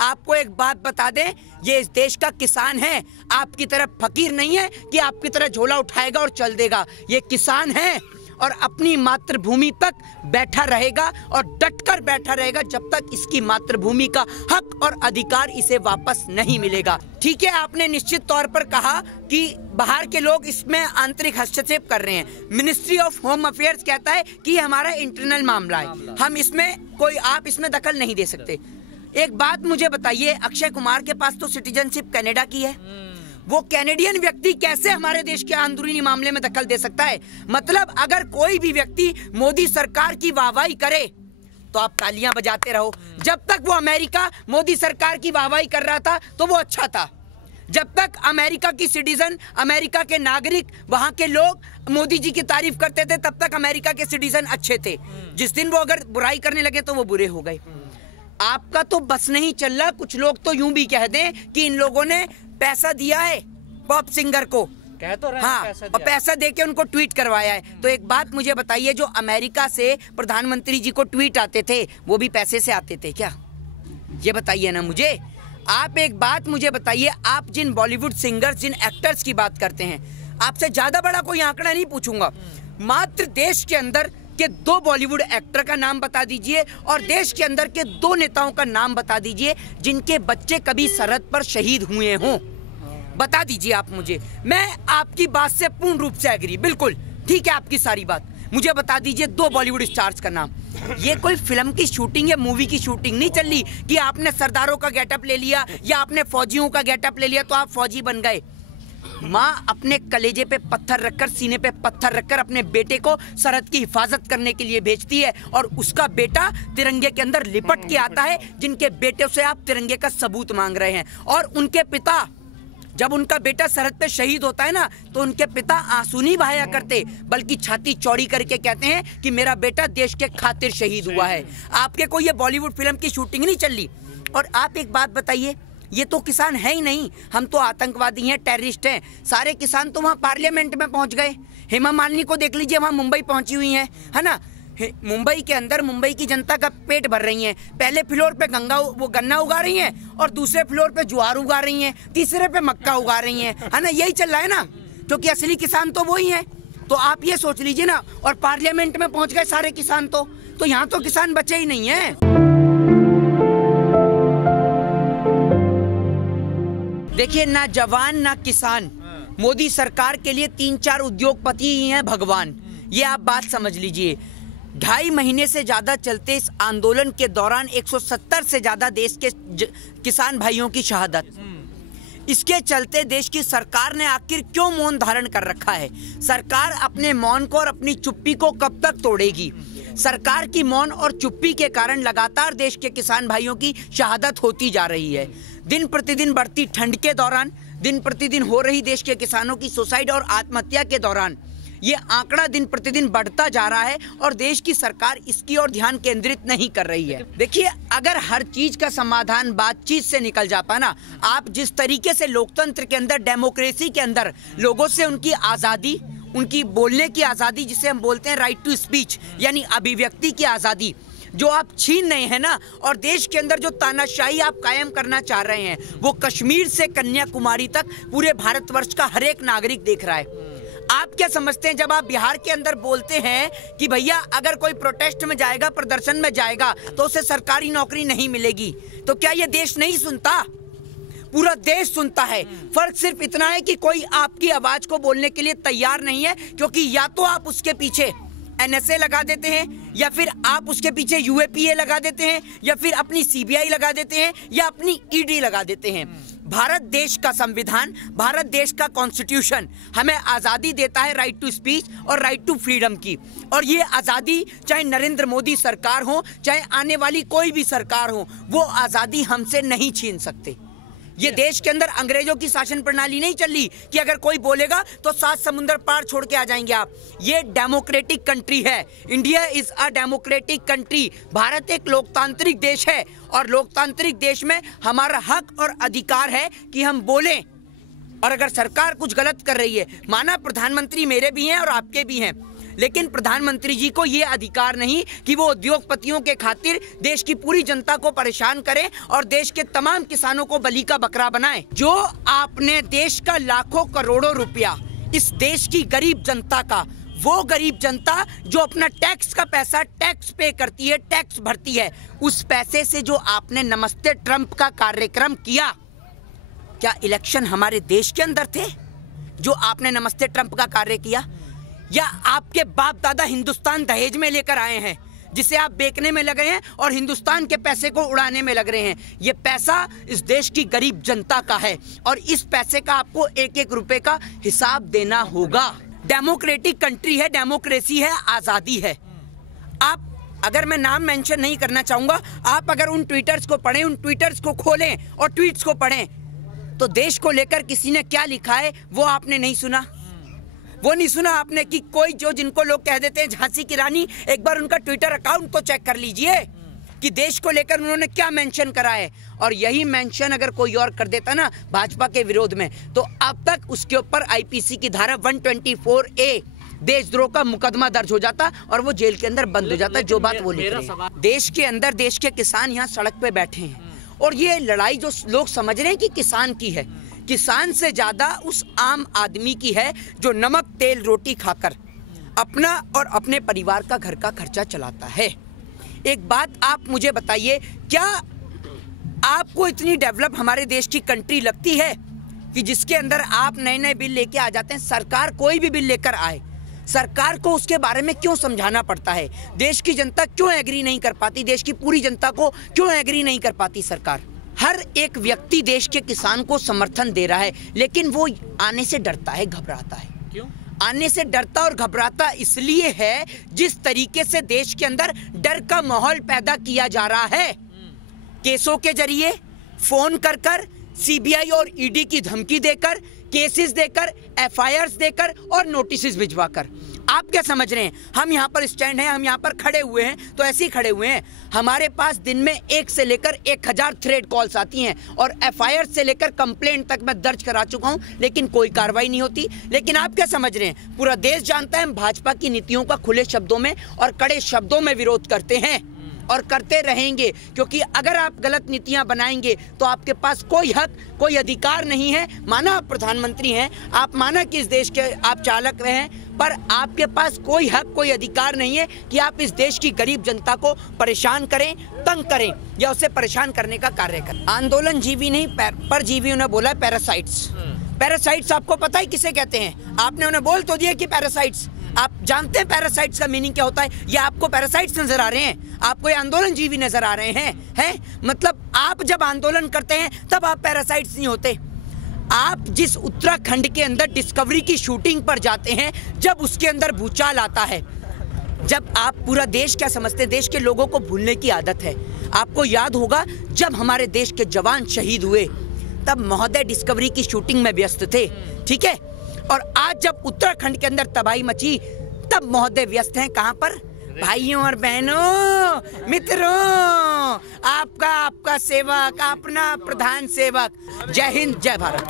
आपको एक बात बता दें, ये इस देश का किसान है, आपकी तरह फकीर नहीं है कि आपकी तरह झोला उठाएगा और चल देगा। ये किसान है और अपनी मातृभूमि तक बैठा रहेगा और डटकर बैठा रहेगा जब तक इसकी मातृभूमि का हक और अधिकार इसे वापस नहीं मिलेगा। ठीक है, आपने निश्चित तौर पर कहा कि बाहर के लोग इसमें आंतरिक हस्तक्षेप कर रहे हैं। मिनिस्ट्री ऑफ होम अफेयर्स कहता है कि हमारा इंटरनल मामला है, हम इसमें आप इसमें दखल नहीं दे सकते। एक बात मुझे बताइए, अक्षय कुमार के पास तो सिटीजनशिप कनाडा की है, वो कैनेडियन व्यक्ति कैसे हमारे देश के अंदरूनी मामले में दखल दे सकता है? मतलब अगर कोई भी व्यक्ति मोदी सरकार की वाहवाही करे तो आप तालियां बजाते रहो। जब तक वो अमेरिका मोदी सरकार की वाहवाही कर रहा था तो वो अच्छा था। जब तक अमेरिका की सिटीजन, अमेरिका के नागरिक, वहां के लोग मोदी जी की तारीफ करते थे, तब तक अमेरिका के सिटीजन अच्छे थे। जिस दिन वो अगर बुराई करने लगे तो वो बुरे हो गए। आपका तो बस नहीं चल रहा। कुछ लोग तो यूं भी कह दें कि इन लोगों ने पैसा दिया है पॉप सिंगर को, कह तो रहे हाँ, पैसा और पैसा देके उनको ट्वीट करवाया है। तो एक बात मुझे बताइए, जो अमेरिका से प्रधानमंत्री जी को ट्वीट आते थे वो भी पैसे से आते थे क्या? ये बताइए ना मुझे। आप एक बात मुझे बताइए, आप जिन बॉलीवुड सिंगर्स, जिन एक्टर्स की बात करते हैं, आपसे ज्यादा बड़ा कोई आंकड़ा नहीं पूछूंगा, मात्र देश के अंदर के 2 बॉलीवुड एक्टर का नाम बता दीजिए और देश के अंदर के 2 नेताओं का नाम बता दीजिए जिनके बच्चे कभी सरहद पर शहीद हुए हों। बता दीजिए आप मुझे। मैं आपकी बात से पूर्ण रूप से एग्री, बिल्कुल ठीक है आपकी सारी बात। मुझे बता दीजिए 2 बॉलीवुड स्टार्स का नाम। ये कोई फिल्म की शूटिंग या मूवी की शूटिंग नहीं चल रही कि आपने सरदारों का गेटअप ले लिया या आपने फौजियों का गेटअप ले लिया तो आप फौजी बन गए। माँ अपने कलेजे पे पत्थर रखकर, सीने पे पत्थर रखकर अपने बेटे को सरहद की हिफाजत करने के लिए भेजती है और उसका बेटा तिरंगे के अंदर लिपट के आता है, जिनके बेटे से आप तिरंगे का सबूत मांग रहे हैं। और उनके पिता, जब उनका बेटा सरहद पे शहीद होता है ना, तो उनके पिता आंसू नहीं बहाया करते बल्कि छाती चौड़ी करके कहते हैं कि मेरा बेटा देश के खातिर शहीद हुआ है। आपके कोई ये बॉलीवुड फिल्म की शूटिंग नहीं चल रही। और आप एक बात बताइए, ये तो किसान है ही नहीं, हम तो आतंकवादी हैं, टेररिस्ट हैं। सारे किसान तो वहाँ पार्लियामेंट में पहुँच गए। हेमा मालिनी को देख लीजिए, वहाँ मुंबई पहुँची हुई हैं, है ना। मुंबई के अंदर मुंबई की जनता का पेट भर रही हैं। पहले फ्लोर पे गन्ना उगा रही हैं और दूसरे फ्लोर पे ज्वार उगा रही हैं, तीसरे पे मक्का उगा रही हैं, है ना। यही चल रहा है ना, क्योंकि असली किसान तो वही हैं। तो आप ये सोच लीजिए ना, और पार्लियामेंट में पहुँच गए सारे किसान, तो यहाँ तो किसान बचे ही नहीं है। देखिए, ना जवान ना किसान, मोदी सरकार के लिए 3-4 उद्योगपति ही हैं भगवान। ये आप बात समझ लीजिए। 2.5 महीने से ज्यादा चलते इस आंदोलन के दौरान 170 से ज्यादा देश के किसान भाइयों की शहादत। इसके चलते देश की सरकार ने आखिर क्यों मौन धारण कर रखा है? सरकार अपने मौन को और अपनी चुप्पी को कब तक तोड़ेगी? सरकार की मौन और चुप्पी के कारण लगातार देश के किसान भाइयों की शहादत होती जा रही है। दिन प्रतिदिन बढ़ती ठंड के दौरान, दिन प्रतिदिन हो रही देश के किसानों की सुसाइड और आत्महत्या के दौरान ये आंकड़ा दिन प्रतिदिन बढ़ता जा रहा है और देश की सरकार इसकी ओर ध्यान केंद्रित नहीं कर रही है। देखिए, अगर हर चीज का समाधान बातचीत से निकल जाता ना, आप जिस तरीके से लोकतंत्र के अंदर, डेमोक्रेसी के अंदर लोगों से उनकी आज़ादी, उनकी बोलने की आज़ादी, जिसे हम बोलते हैं राइट टू स्पीच, यानी अभिव्यक्ति की आज़ादी, जो आप छीन रहे हैं ना, और देश के अंदर जो तानाशाही आप कायम करना चाह रहे हैं, वो कश्मीर से कन्याकुमारी तक पूरे भारतवर्ष का हर एक नागरिक देख रहा है। आप क्या समझते हैं जब आप बिहार के अंदर बोलते हैं कि भैया अगर कोई प्रोटेस्ट में जाएगा, प्रदर्शन में जाएगा, तो उसे सरकारी नौकरी नहीं मिलेगी, तो क्या ये देश नहीं सुनता? पूरा देश सुनता है। फर्क सिर्फ इतना है कि कोई आपकी आवाज को बोलने के लिए तैयार नहीं है, क्योंकि या तो आप उसके पीछे NSA लगा देते हैं, या फिर आप उसके पीछे UAPA लगा देते हैं, या फिर अपनी CBI लगा देते हैं, या अपनी ED लगा देते हैं। भारत देश का संविधान, भारत देश का कॉन्स्टिट्यूशन हमें आज़ादी देता है राइट टू स्पीच और राइट टू फ्रीडम की। और ये आज़ादी चाहे नरेंद्र मोदी सरकार हो, चाहे आने वाली कोई भी सरकार हो, वो आज़ादी हमसे नहीं छीन सकते। ये देश के अंदर अंग्रेजों की शासन प्रणाली नहीं चल रही कि अगर कोई बोलेगा तो 7 समुंदर पार छोड़ के आ जाएंगे आप। ये डेमोक्रेटिक कंट्री है। India is a democratic country. Bharat एक लोकतांत्रिक देश है और लोकतांत्रिक देश में हमारा हक और अधिकार है कि हम बोलें। और अगर सरकार कुछ गलत कर रही है, माना प्रधानमंत्री मेरे भी हैं और आपके भी हैं, लेकिन प्रधानमंत्री जी को ये अधिकार नहीं कि वो उद्योगपतियों के खातिर देश की पूरी जनता को परेशान करें और देश के तमाम किसानों को बलि का बकरा बनाएं। जो आपने देश का लाखों करोड़ों रुपया इस देश की गरीब जनता का, वो गरीब जनता जो अपना टैक्स का पैसा टैक्स पे करती है, टैक्स भरती है, उस पैसे से जो आपने नमस्ते ट्रंप का कार्यक्रम किया, क्या इलेक्शन हमारे देश के अंदर थे जो आपने नमस्ते ट्रंप का कार्य किया? या आपके बाप दादा हिंदुस्तान दहेज में लेकर आए हैं जिसे आप बेचने में लगे हैं और हिंदुस्तान के पैसे को उड़ाने में लग रहे हैं? ये पैसा इस देश की गरीब जनता का है और इस पैसे का आपको एक एक रुपए का हिसाब देना होगा। डेमोक्रेटिक कंट्री है, डेमोक्रेसी है, आजादी है। आप, अगर मैं नाम मेंशन नहीं करना चाहूंगा, आप अगर उन ट्वीटर्स को पढ़ें, उन ट्वीटर्स को खोलें और ट्वीट्स को पढ़ें, तो देश को लेकर किसी ने क्या लिखा है वो आपने नहीं सुना। वो नहीं सुना आपने कि कोई जो जिनको लोग कह देते हैं झांसी की रानी, एक बार उनका ट्विटर अकाउंट तो चेक कर लीजिए कि देश को लेकर उन्होंने क्या मेंशन करा है। और यही मेंशन अगर कोई और कर देता ना भाजपा के विरोध में, तो अब तक उसके ऊपर आईपीसी की धारा 124A देशद्रोह का मुकदमा दर्ज हो जाता और वो जेल के अंदर बंद हो जाता। जो बात वो लिख रहे हैं, देश के अंदर देश के किसान यहाँ सड़क पे बैठे हैं और ये लड़ाई जो लोग समझ रहे हैं कि किसान की है, किसान से ज्यादा उस आम आदमी की है जो नमक तेल रोटी खाकर अपना और अपने परिवार का घर का खर्चा चलाता है। एक बात आप मुझे बताइए, क्या आपको इतनी डेवलप हमारे देश की कंट्री लगती है कि जिसके अंदर आप नए नए बिल लेके आ जाते हैं? सरकार कोई भी बिल लेकर आए, सरकार को उसके बारे में क्यों समझाना पड़ता है? देश की जनता क्यों एग्री नहीं कर पाती? देश की पूरी जनता को क्यों एग्री नहीं कर पाती सरकार? हर एक व्यक्ति देश के किसान को समर्थन दे रहा है, लेकिन वो आने से डरता है, घबराता है। क्यों आने से डरता और घबराता? इसलिए है जिस तरीके से देश के अंदर डर का माहौल पैदा किया जा रहा है, केसों के जरिए, फोन कर कर, सीबीआई और ईडी की धमकी देकर, केसेस देकर, एफआईआर्स देकर और नोटिस भिजवाकर। आप क्या समझ रहे हैं हम यहाँ पर स्टैंड हैं, हम यहाँ पर खड़े हुए हैं तो ऐसे ही खड़े हुए हैं? हमारे पास दिन में 1 से लेकर 1000 थ्रेड कॉल्स आती हैं और एफआईआर से लेकर कंप्लेंट तक मैं दर्ज करा चुका हूँ, लेकिन कोई कार्रवाई नहीं होती। लेकिन आप क्या समझ रहे हैं, पूरा देश जानता है हम भाजपा की नीतियों का खुले शब्दों में और कड़े शब्दों में विरोध करते हैं और करते रहेंगे, क्योंकि अगर आप गलत नीतियां बनाएंगे तो आपके पास कोई हक, कोई अधिकार नहीं है। माना आप प्रधानमंत्री हैं, आप माना कि इस देश के आप चालक रहे हैं, पर आपके पास कोई हक, कोई अधिकार नहीं है कि आप इस देश की गरीब जनता को परेशान करें, तंग करें या उसे परेशान करने का कार्य करें। आंदोलन जीवी नहीं परजीवी उन्हें बोला पैरासाइट्स। पैरासाइट्स आपको पता है किसे कहते हैं? आपने उन्हें बोल तो दिया कि पैरासाइट्स। आप जानते हैं पैरासाइट्स का मीनिंग क्या होता है? या आपको पैरासाइट्स नजर आ रहे हैं? आपको ये आंदोलन जीवी नजर आ रहे हैं? मतलब आप जब आंदोलन करते हैं तब आप पैरासाइट्स नहीं होते। आप जिस उत्तराखंड के अंदर डिस्कवरी की शूटिंग पर जाते हैं, जब उसके अंदर भूचाल आता है, जब आप पूरा देश क्या समझते हैं, देश के लोगों को भूलने की आदत है। आपको याद होगा जब हमारे देश के जवान शहीद हुए तब महोदय डिस्कवरी की शूटिंग में व्यस्त थे, ठीक है? और आज जब उत्तराखंड के अंदर तबाही मची तब महोदय व्यस्त हैं कहां पर? भाइयों और बहनों, मित्रों, आपका सेवक, अपना प्रधान सेवक। जय हिंद, जय भारत।